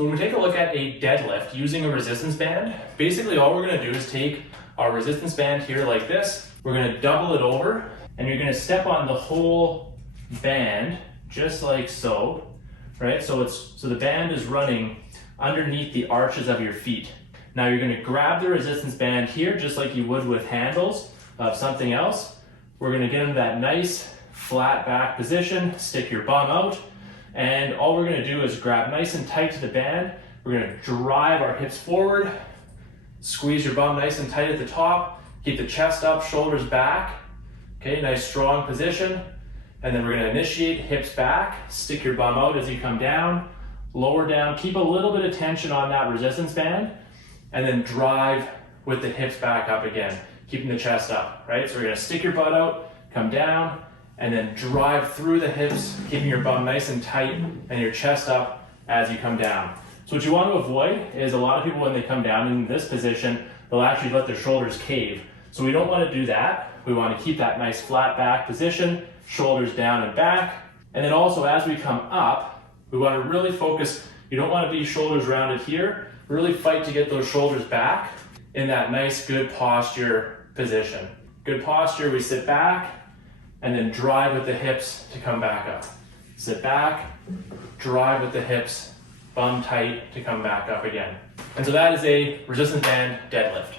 So when we take a look at a deadlift using a resistance band, basically all we're gonna do is take our resistance band here like this, we're gonna double it over, and you're gonna step on the whole band, just like so, right? So the band is running underneath the arches of your feet. Now you're gonna grab the resistance band here, just like you would with handles of something else. We're gonna get into that nice flat back position, stick your bum out, and all we're gonna do is grab nice and tight to the band. We're gonna drive our hips forward, squeeze your bum nice and tight at the top, keep the chest up, shoulders back. Okay, nice strong position. And then we're gonna initiate hips back, stick your bum out as you come down, lower down, keep a little bit of tension on that resistance band, and then drive with the hips back up again, keeping the chest up, right? So we're gonna stick your butt out, come down, and then drive through the hips, keeping your bum nice and tight and your chest up as you come down. So what you want to avoid is a lot of people when they come down in this position, they'll actually let their shoulders cave. So we don't want to do that. We want to keep that nice flat back position, shoulders down and back. And then also as we come up, we want to really focus. You don't want to be shoulders rounded here. Really fight to get those shoulders back in that nice good posture position. Good posture, we sit back and then drive with the hips to come back up. Sit back, drive with the hips, bum tight to come back up again. And so that is a resistance band deadlift.